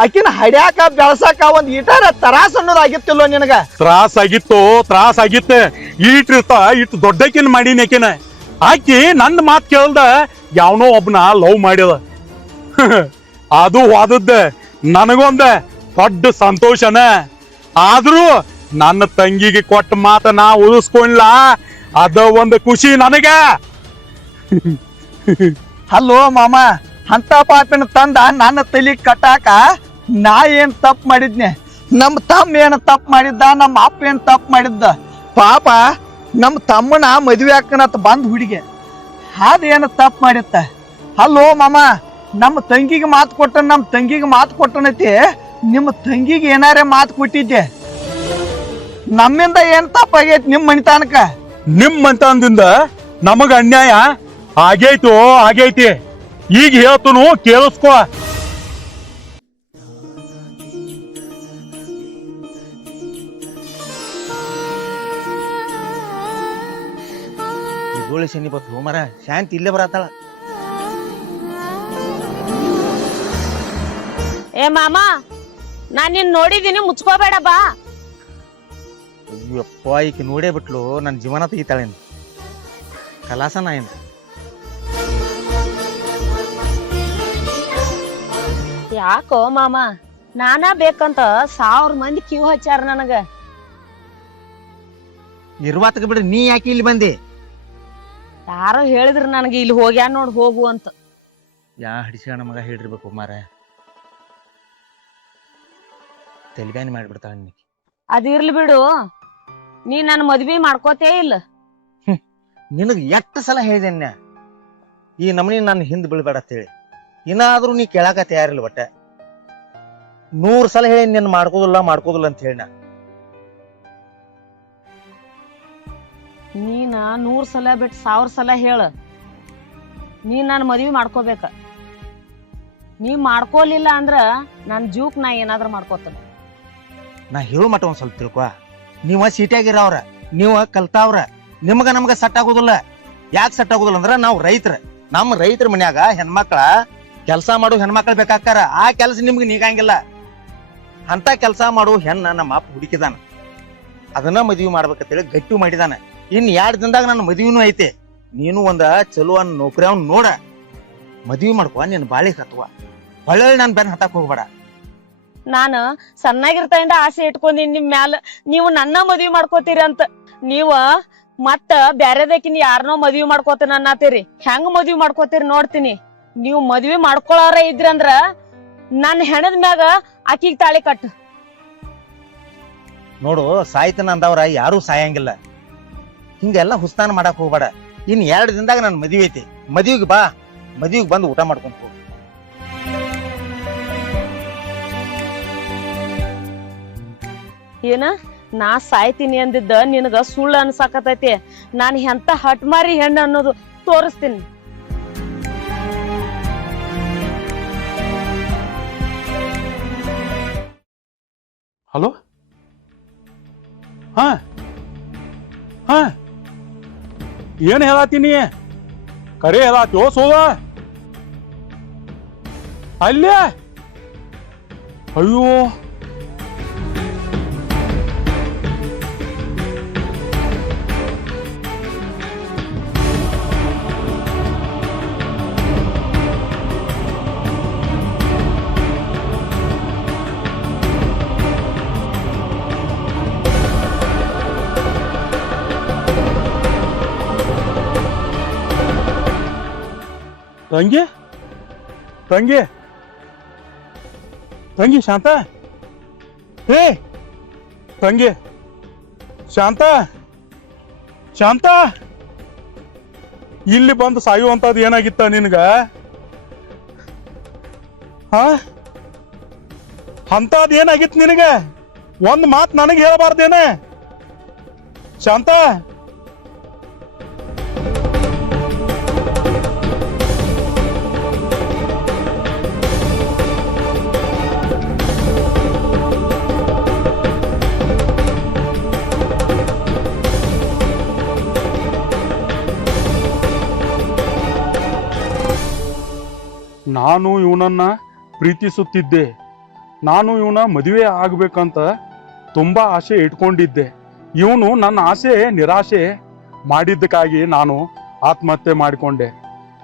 ಆಕಿನ ಹಡ್ಯಾಕ ಬೆಳ್ಸಾಕ ಒಂದ್ ಇಟಾರ ತರಾಸ ಅನ್ನೋದಾಗಿತ್ತಿಲ್ಲೋ ನಿನಗ? ತ್ರಾಸ ಆಗಿತ್ತು. ಇಟ್ಟು ದೊಡ್ಡಕಿನ ಮಾಡೀನಿ ಆಕಿನ. ಆಕಿ ನನ್ನ ಮಾತು ಕೇಳ್ದ ಯಾವನೋ ಒಬ್ನ ಲವ್ ಮಾಡ್ಯದ. ಅದು ವಾದದ್ದ ನನಗೊಂದ ದೊಡ್ಡ ಸಂತೋಷನ. ಆದ್ರೂ ನನ್ನ ತಂಗಿಗೆ ಕೊಟ್ಟ ಮಾತ ನಾ ಉಳಿಸ್ಕೊಂಡ್ಲ, ಅದ ಒಂದು ಖುಷಿ ನನಗ. ಅಲ್ಲೋ ಮಾಮ, ಅಂತ ಪಾಪಿನ ತಂದ ನನ್ನ ತಲಿ ಕಟ್ಟಾಕ ನಾ ಏನ್ ತಪ್ಪು ಮಾಡಿದ್ನೆ? ನಮ್ಮ ತಮ್ಮ ಏನ್ ತಪ್ಪು ಮಾಡಿದ್ದ? ನಮ್ಮ ಅಪ್ಪ ಏನ್ ತಪ್ಪು ಮಾಡಿದ್ದ? ಪಾಪ ನಮ್ಮ ತಮ್ಮನ ಮದುವೆ ಹಾಕನತ್ ಬಂದ್ ಹುಡುಗಿ ಅದೇನು ತಪ್ಪು ಮಾಡಿತ್ತ? ಅಲ್ಲೋ ಮಾಮ, ನಮ್ಮ ತಂಗಿಗೆ ಮಾತು ಕೊಟ್ಟನೈತಿ. ನಿಮ್ಮ ತಂಗಿಗೆ ಏನಾರೇ ಮಾತು ಕೊಟ್ಟಿದ್ದೆ? ನಮ್ಮಿಂದ ಏನ್ ತಪ್ಪಾಗೈತಿ ನಿಮ್ಮ ಮನಿತಾನಕ? ನಿಮ್ ಮಂತನದಿಂದ ನಮಗ ಅನ್ಯಾಯ ಆಗೈತಿ. ಈಗ ಹೇಳ್ತನು ಕೇಳಿಸ್ಕೋ. ಗೋಳಿ ಶನಿ ಬತ್ತು ಮರ ಶಾಂತಿ ಇಲ್ಲೇ ಬರತ್ತಾಳ. ಏ ಮಾಮ, ನಾನ್ ನಿನ್ ನೋಡಿದೀನಿ, ಮುಚ್ಕೋಬೇಡ ಬಾ. ಅಯ್ಯಪ್ಪ ಈಕೆ ನೋಡೇ ಬಿಟ್ಲು, ನನ್ನ ಜೀವನ ತೆಗಿತಾಳೇನು ಕಲಾಸನ ಏನು? ಯಾಕೋ ಮಾಮ, ನಾನಾ ಬೇಕಂತ 1000 ಮಂದಿ ಕ್ಯೂ ಹಚ್ಚಾರ ನನಗ. ಇರುವಾತಕ ಬಿಡ್ರಿ, ನೀ ಯಾಕೆ ಇಲ್ಲಿ ಬಂದಿ? ಯಾರೋ ಹೇಳಿದ್ರ ನನಗೆ ಇಲ್ಲಿ ಹೋಗ್ಯಾ ನೋಡ್ ಹೋಗು ಅಂತ. ಯಾ ಹಡಿಸ್ಯಾಣ ಮಗ ಹೇಳಿರ್ಬೇಕು ಮಾರ. ತಲೆಬ್ಯಾನಿ ಮಾಡಿಬಿಡ್ತಾಳ ನೀ. ಅದಿರ್ಲಿ ಬಿಡು, ನೀ ನನ್ನ ಮದ್ವಿ ಮಾಡ್ಕೋತೇ ಇಲ್ಲ. ನಿನಗ್ ಎಷ್ಟು ಸಲ ಹೇಳಿದೆನ್ನ ಈ ನಮನಿ ನಾನು ಹಿಂದ್ ಬೀಳ್ಬೇಡ ಅಂತ ಹೇಳಿ, ಇನ್ನಾದ್ರೂ ನೀ ಕೇಳಾಕ ತಯಾರಿಲ್ಲ. ಒಟ್ಟ 100 ಸಲ ಹೇಳಿ ನಿನ್ನ ಮಾಡ್ಕೋದಿಲ್ಲ ಅಂತ ಹೇಳಿ. ನೀನ 100 ಸಲ ಬಿಟ್ಟು 1000 ಸಲ ಹೇಳ, ನೀ ನನ್ನ ಮದ್ವಿ ಮಾಡ್ಕೋಬೇಕ. ನೀ ಮಾಡ್ಕೋಲಿಲ್ಲ ಅಂದ್ರ ನನ್ನ ಜೀವಕ್ ನಾ ಏನಾದ್ರೂ ಮಾಡ್ಕೋತೇನೆ. ನಾ ಹೇಳೋ ಮಟ್ಟ ಒಂದ್ ಸ್ವಲ್ಪ ತಿಳ್ಕೊ. ನೀವ ಸೀಟ್ಯಾಗಿರವ್ರ, ನೀವ ಕಲ್ತಾವ್ರ, ನಮಗ ಸೆಟ್ ಆಗೋದಿಲ್ಲ. ಯಾಕೆ ಸೆಟ್ ಆಗೋದಿಲ್ಲ ಅಂದ್ರ ನಾವು ನಮ್ಮ ರೈತರ ಮನ್ಯಾಗ ಹೆಣ್ಮಕ್ಳ ಕೆಲಸ ಮಾಡೋ ಹೆಣ್ಮಕ್ಳು ಬೇಕಾಕಾರ. ಆ ಕೆಲಸ ನಿಮ್ಗೆ ನೀಗಂಗಿಲ್ಲ. ಅಂತ ಕೆಲಸ ಮಾಡೋ ಹೆಣ್ಣ ನಮ್ಮ ಅಪ್ಪ ಹುಡುಕಿದಾನ, ಅದನ್ನ ಮದ್ವಿ ಮಾಡ್ಬೇಕಂತೇಳಿ ಗಟ್ಟಿ ಮಾಡಿದಾನ. ಇನ್ 2 ದಿನದಾಗ ನನ್ನ ಮದ್ವಿನೂ ಐತೆ. ನೀನು ಒಂದ ಚಲೋ ನೌಕರಿ ಅವ್ನ ನೋಡ, ಮದ್ವಿ ಮಾಡ್ಕೊ, ನಿನ್ ಬಾಳಿ ಹತ್ತುವ. ಹೊಳ್ಳಿ ನಾನು ಬೆನ್ ಹತ್ತಾಕ್ ಹೋಗ್ಬೇಡ. ನಾನು ಸಣ್ಣಾಗಿರ್ತಾಯಿಂದ ಆಸೆ ಇಟ್ಕೊಂಡೀನಿ ನಿಮ್ ಮ್ಯಾಲ, ನೀವು ನನ್ನ ಮದ್ವಿ ಮಾಡ್ಕೋತೀರಿ ಅಂತ. ನೀವ ಮತ್ತ ಬ್ಯಾರೆದಕಿನ್ ಯಾರನೋ ಮದ್ವಿ ಮಾಡ್ಕೋತೀನಿ ಅನ್ನತ್ತೀರಿ. ಹೆಂಗ್ ಮದ್ವಿ ಮಾಡ್ಕೋತೀರಿ ನೋಡ್ತೀನಿ. ನೀವು ಮದ್ವಿ ಮಾಡ್ಕೊಳಾರ ಇದ್ರಂದ್ರ ನನ್ನ ಹೆಣದ ಮ್ಯಾಗ ಆಕಿಗ್ ತಾಳಿ ಕಟ್ಟು. ನೋಡು, ಸಾಯ್ತನ ಅಂದವ್ರ ಯಾರು ಸಾಯಂಗಿಲ್ಲ. ಹಿಂಗೆಲ್ಲ ಹುಸ್ತಾನ ಮಾಡಕ್ ಹೋಗ್ಬೇಡ. ಇನ್ 2 ದಿನದಾಗ ನನ್ನ ಮದ್ವಿ ಐತಿ. ಮದ್ವಿಗೆ ಬಾ, ಮದ್ವಿಗೆ ಬಂದು ಊಟ ಮಾಡ್ಕೊಂತ ಹೋಗು. ಏನ ನಾ ಸಾಯ್ತೀನಿ ಅಂದಿದ್ದ ನಿನಗ ಸುಳ್ಳು ಅನ್ಸಾಕತೈತಿ. ನಾನ್ ಎಂತ ಹಟ್ಮಾರಿ ಹೆಣ್ಣು ಅನ್ನೋದು ತೋರಿಸ್ತೀನಿ. ಹಲೋ, ಹಾ ಹಾ ಏನ್ ಹೇಳತ್ತೀನಿ? ಕರೆ ಹೇಳತ್ಯೋ ಸೋದ? ಅಲ್ಲೇ ಅಯ್ಯೋ, ತಂಗಿ ತಂಗಿ ತಂಗಿ ಶಾಂತ, ಹೇ ತಂಗಿ ಶಾಂತ, ಶಾಂತ, ಇಲ್ಲಿ ಬಂದು ಸಾಯುವಂತದ್ದು ಏನಾಗಿತ್ತ ನಿನ್ಗ? ಹಾ, ಅಂತದ್ ಏನಾಗಿತ್ತು ನಿನಗ? ಒಂದ್ ಮಾತ್ ನನಗೆ ಹೇಳಬಾರ್ದೇನೆ ಶಾಂತ? ನಾನು ಇವನನ್ನ ಪ್ರೀತಿಸುತ್ತಿದ್ದೆ. ನಾನು ಇವನ ಮದುವೆ ಆಗ್ಬೇಕಂತ ತುಂಬಾ ಆಸೆ ಇಟ್ಕೊಂಡಿದ್ದೆ. ಇವನು ನನ್ನ ಆಸೆ ನಿರಾಶೆ ಮಾಡಿದ್ದಕ್ಕಾಗಿ ನಾನು ಆತ್ಮಹತ್ಯೆ ಮಾಡಿಕೊಂಡೆ.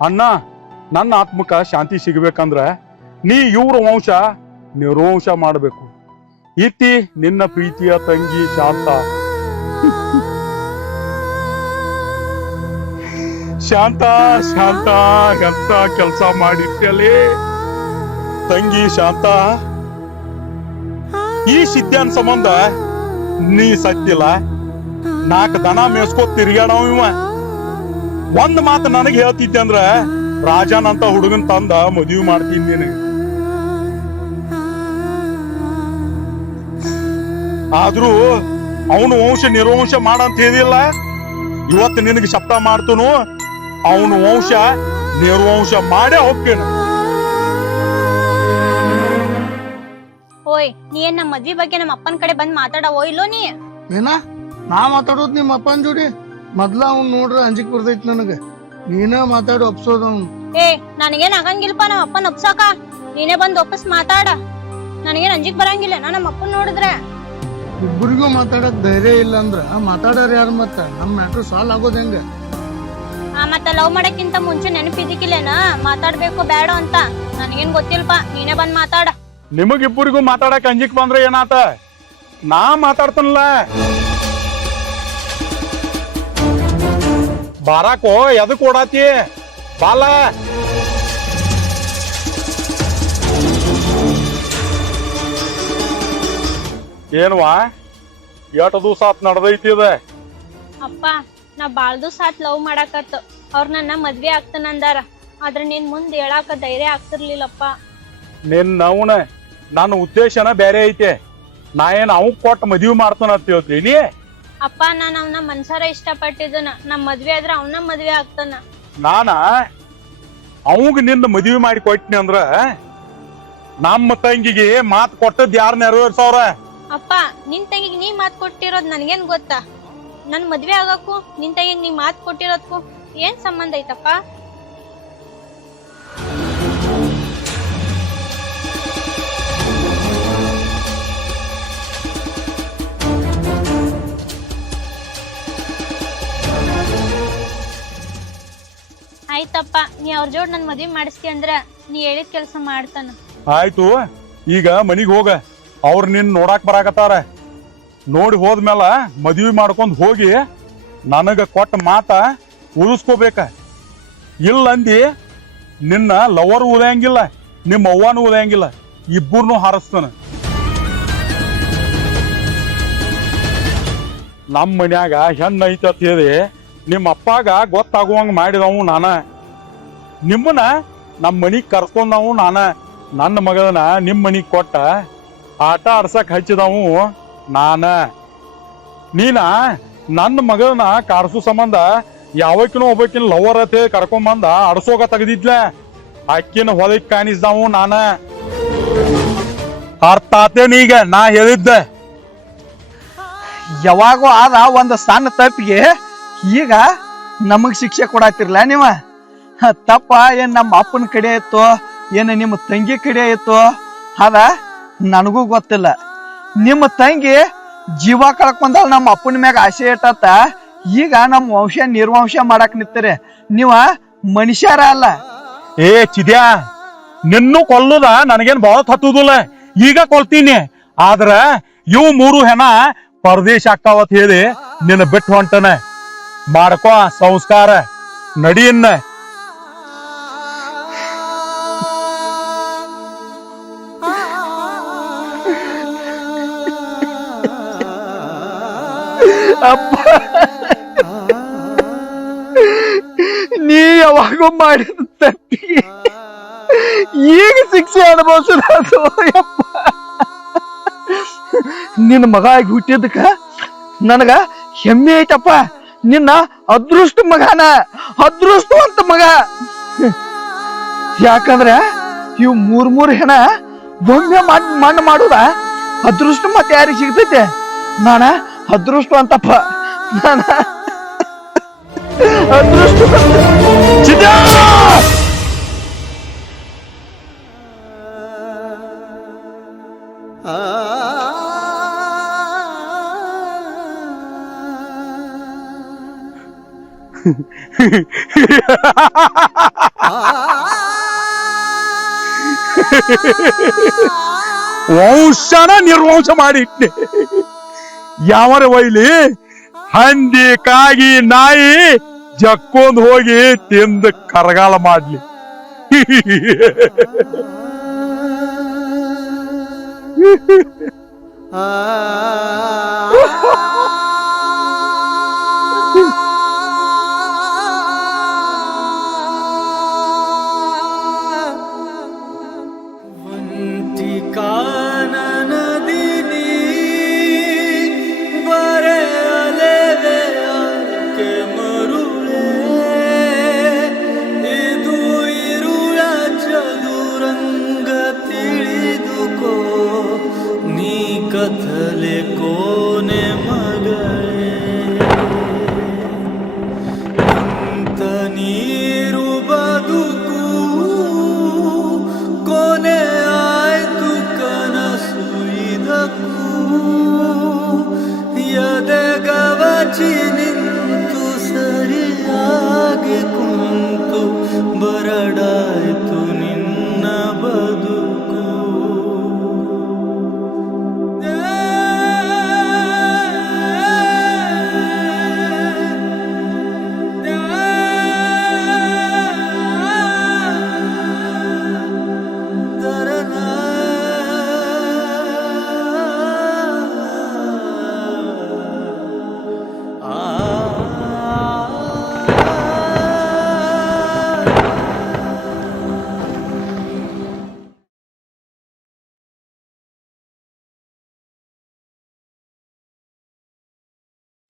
ಅಣ್ಣ, ನನ್ನ ಆತ್ಮಕ ಶಾಂತಿ ಸಿಗಬೇಕಂದ್ರ ನೀ ಇವ್ರ ವಂಶ ನಿರ್ವಂಶ ಮಾಡಬೇಕು. ಇತ್ತಿ ನಿನ್ನ ಪ್ರೀತಿಯ ತಂಗಿ ಶಾಂತ. ಶಾಂತ, ಶಾಂತ, ಎಂತ ಕೆಲಸ ಮಾಡಿಟ್ಟಲೆ ತಂಗಿ ಶಾಂತ. ಈ ಸಿದ್ಧಾನ್ ಸಂಬಂಧ ನೀ ಸತ್ತಿಲ್ಲ. 4 ದನ ಮೇಸ್ಕೋತ್ ತಿರ್ಗಾಡವ ಇವ. ಒಂದ್ ಮಾತು ನನಗೆ ಹೇಳ್ತಿದ್ದೆ ಅಂದ್ರ ರಾಜನ್ ಅಂತ ಹುಡುಗನ್ ತಂದ ಮದುವೆ ಮಾಡ್ತೀನಿ ನೀನು. ಆದ್ರೂ ಅವನು ವಂಶ ನಿರ್ವಂಶ ಮಾಡಂತ ಹೇಳಿಲ್ಲ. ಇವತ್ತು ನಿನಗೆ ಶಬ್ದ ಮಾಡ್ತನು, ಅವನು ವಂಶ ನಿರ್ವಂಶ ಮಾಡೇ ಹೋಗ್ತೇನೆ. ಓಯ್, ನೀ ಏನ್ ನಮ್ಮ ಮದ್ವಿ ಬಗ್ಗೆ ನಮ್ಮ ಅಪ್ಪನ ಕಡೆ ಬಂದ್ ಮಾತಾಡವೋ ಇಲ್ಲೋ ನೀ? ಏನ ನಾ ಮಾತಾಡೋದ್ ನಿಮ್ಮ ಅಪ್ಪನ ಜೋಡಿ? ಮೊದ್ಲ ಅವ್ನ್ ನೋಡ್ರ ಅಂಜಿಕ್ ಬರ್ತೈತಿ ನನಗ. ನೀನ ಮಾತಾಡಿ ಒಪ್ಸೋದ ಅವ್ನು. ಏ, ನನಗೇನ್ ಆಗಂಗಿಲ್ಪ ನಮ್ಮ ಅಪ್ಪನ ಒಪ್ಸಾಕ. ನೀನೇ ಬಂದ್ ಒಪ್ಪಸ್ ಮಾತಾಡ. ನನಗೇನ್ ಅಂಜಿಕ್ ಬರಂಗಿಲ್ಲ ನಮ್ಮ ಅಪ್ಪನ್ ನೋಡಿದ್ರೆ. ಇಬ್ಬರಿಗೂ ಮಾತಾಡಕ್ ಧೈರ್ಯ ಇಲ್ಲ ಅಂದ್ರ ಮಾತಾಡೋರ್ ಯಾರು? ಮತ್ತ ನಮ್ ಮ್ಯಾಟ್ರ್ ಸಾಲ್ವ್ ಆಗೋದ್ ಹೆಂಗ? ಮತ್ತ ಲವ್ ಮಾಡಕ್ಕಿಂತ ಮುಂಚೆ ನೆನಪಿದಿಕ್ಕಿಲ್ಲೇನ ಮಾತಾಡ್ಬೇಕು ಬೇಡ ಅಂತ? ನನಗೇನ್ ಗೊತ್ತಿಲ್ಪ, ನೀನೇ ಬಂದ್ ಮಾತಾಡ. ನಿಮಗಿಬ್ಬರಿಗೂ ಮಾತಾಡಕ್ ಅಂಜಿಕ್ ಬಂದ್ರೆ ಏನಾತ? ನಾ ಮಾತಾಡ್ತನಲ್ಲ. ಬಾರಾಕೋ, ಎದಕ್ ಓಡಾತಿ? ಬಾಲ. ಏನ್ವಾ ಎಷ್ಟು ದಿವಸ ಆತ್ ನಡ್ದೈತಿ ಇದ? ಅಪ್ಪ ನಾ ಬಾಳ್ ದಿವ್ಸ ಆತ್ ಲವ್ ಮಾಡಾಕತ್ತ. ಅವ್ರ ನನ್ನ ಮದ್ವೆ ಆಗ್ತಾನಂದಾರ. ಆದ್ರ ನೀನ್ ಮುಂದ್ ಹೇಳಾಕ ಧೈರ್ಯ ಆಗ್ತಿರ್ಲಿಲ್ಲಪ್ಪ. ಅವನ ನನ್ನ ಉದ್ದೇಶನ ಬೇರೆ ಐತೆ. ನಾ ಏನ್ ಅವ್ ಕೊಟ್ಟ ಮದ್ವಿ ಮಾಡ್ತಾನ ಅಂತ ಹೇಳ್ತೀನಿ. ಅಪ್ಪ ನಾನ್ ಅವನ ಮನ್ಸಾರ ಇಷ್ಟಪಟ್ಟಿದ್ದನ. ನಮ್ ಮದ್ವೆ ಆದ್ರ ಅವನ ಮದ್ವೆ ಆಗ್ತಾನ. ನಾನ ಅವಂಗ ನಿನ್ನ ಮದ್ವಿ ಮಾಡಿ ಕೊಟ್ಟಿನಿ ಅಂದ್ರ ನಮ್ಮ ತಂಗಿಗೆ ಮಾತ್ ಕೊಟ್ಟದ್ ಯಾರು ನೆರವೇರ್ಸವ್ರ? ಅಪ್ಪ ನಿನ್ ತಂಗಿಗ್ ನೀ ಮಾತ್ ಕೊಟ್ಟಿರೋದ್ ನನ್ಗೇನ್ ಗೊತ್ತಾ? ನನ್ ಮದ್ವೆ ಆಗಕ್ಕೂ ನಿನ್ ತಂಗಿಗ್ ನೀ ಮಾತ್ ಕೊಟ್ಟಿರೋದ್ಕು ಏನ್ ಸಂಬಂಧ ಐತಪ್ಪ? ಆಯ್ತಪ್ಪ, ನೀ ಅವ್ರ ಜೋಡ್ ನನ್ ಮದ್ವಿ ಮಾಡಿಸ್ತಿ ಅಂದ್ರ ನೀ ಹೇಳಿದ ಕೆಲ್ಸ ಮಾಡ್ತಾನ. ಆಯ್ತು, ಈಗ ಮನಿಗ್ ಹೋಗ. ಅವ್ರ ನಿನ್ ನೋಡಾಕ್ ಬರಾಕತ್ತಾರ. ನೋಡಿ ಹೋದ್ಮೇಲ ಮದ್ವಿ ಮಾಡ್ಕೊಂಡ್ ಹೋಗಿ ನನಗ ಕೊಟ್ಟ ಮಾತ ಉಳಿಸ್ಕೋಬೇಕ. ಇಲ್ಲಂದಿ ನಿನ್ನ ಲವರ್ ಉಳಿಯಂಗಿಲ್ಲ, ನಿಮ್ಮ ಅವ್ವನು ಉಳಿಯಂಗಿಲ್ಲ, ಇಬ್ಬರನ್ನು ಹಾರಿಸ್ತಾನ. ನಮ್ಮ ಮನ್ಯಾಗ ಹೆಣ್ಣು ಐತೆ ಅಂತ ಹೇಳಿ ನಿಮ್ಮ ಅಪ್ಪಾಗ ಗೊತ್ತಾಗುವಂಗ ಮಾಡಿದವು ನಾನ. ನಿಮ್ಮನ್ನ ನಮ್ಮ ಮನಿಗ್ ಕರ್ಕೊಂಡವು ನಾನ. ನನ್ನ ಮಗನ ನಿಮ್ಮ ಮನಿಗ್ ಕೊಟ್ಟ ಆಟ ಆಡ್ಸಕ್ ಹಚ್ಚಿದವು ನಾನ. ನೀನ ನನ್ನ ಮಗನ ಕಾಡ್ಸೋ ಸಂಬಂಧ ಯಾವಕಿನೋ ಒಬ್ಬಕಿನ ಲವರ್ ಅತ್ತೆ ಕರ್ಕೊಂಬಂದ ಅಡ್ಸೋಗ ತೆಗ್ದಿದ್ಲ. ಅಕ್ಕಿನ ಹೊಲಕ್ ಕಾಣಿಸ್ದವು ನಾನ. ಅರ್ಥ ಆತೇನೀಗ ನಾ ಹೇಳಿದ್ದೆ? ಯಾವಾಗೂ ಆದ ಒಂದು ಸಣ್ಣ ತಪ್ಪಿಗೆ ಈಗ ನಮಗ್ ಶಿಕ್ಷೆ ಕೊಡಾತಿರ್ಲ ನೀವ? ತಪ್ಪ ಏನ್ ನಮ್ಮ ಅಪ್ಪನ ಕಡೆ ಇತ್ತು, ಏನ್ ನಿಮ್ಮ ತಂಗಿ ಕಡೆ ಇತ್ತು, ಅದ ನನಗೂ ಗೊತ್ತಿಲ್ಲ. ನಿಮ್ಮ ತಂಗಿ ಜೀವ ಕಳ್ಕೊಂಡಾಳ ನಮ್ಮ ಅಪ್ಪನ ಮ್ಯಾಗ ಆಸೆ ಇಟ್ಟತ್ತ. ಈಗ ನಮ್ಮ ವಂಶ ನಿರ್ವಂಶ ಮಾಡಕ್ ನಿಂತೀರಿ. ನೀವ ಮನುಷ್ಯರ ಅಲ್ಲ. ಏ ಚಿದ್ಯಾ, ನಿನ್ನೂ ಕೊಲ್ಲುದ ನನಗೇನ್ ಬಾಳ ಹತ್ತುದಿಲ್ಲ. ಈಗ ಕೊಲ್ತೀನಿ. ಆದ್ರ ಇವು 3 ಹೆಣ ಪರದೇಶ ಆಗ್ತಾವತ್ ಹೇಳಿ ನಿನ್ನ ಬಿಟ್ಟು ಹೊಂಟನ. ಮಾಡ್ಕೋ ಸಂಸ್ಕಾರ, ನಡಿಯನ್ನ. ಅಪ್ಪ, ನೀ ಯಾವಾಗೂ ಮಾಡಿದ ತಪ್ಪಿಗೆ ಈಗ ಶಿಕ್ಷೆ ಅನುಭವಿಸೋದು. ಯಪ್ಪ, ನಿನ್ನ ಮಗ ಆಗಿ ಹುಟ್ಟಿದ್ದಕ್ಕ ನನಗ ಹೆಮ್ಮೆ ಐತಪ್ಪ. ನಿನ್ನ ಅದೃಷ್ಟ ಮಗನ, ಅದೃಷ್ಟವಂತ ಮಗ. ಯಾಕಂದ್ರೆ ಇವು 3 ಹೆಣ ಒಮ್ಮೆ ಮಣ್ಣು ಮಾಡುದ ಅದೃಷ್ಟ ಮತ್ತೆ ಯಾರಿಗೆ ಸಿಗ್ತೈತೆ? ನಾನ ಅದೃಷ್ಟವಂತಪ್ಪ, ನಾನ ಅದೃಷ್ಟವಂತ. ವಂಶನ ನಿರ್ವಂಶ ಮಾಡಿಟ್ನೆ. ಯಾವರ ಒಯ್ಲಿ, ಹಂದಿ ಕಾಗಿ ನಾಯಿ ಜಕ್ಕೊಂಡ್ ಹೋಗಿ ತಿಂದ ಕರಗಾಲ ಮಾಡ್ಲಿ. ಕಥಲೆ ಕೋನೆ ಮಗಳೇ, ಇಂತ ನೀರು ಬದುಕು ಕೊನೆ ಆಯ್ತು ಕನಸು ಇದಕ್ಕೂ. ಎದೆಗವಚಿ ನಿಂತು ಸರಿಯಾಗಿ ಕುಂತು ಬರಡ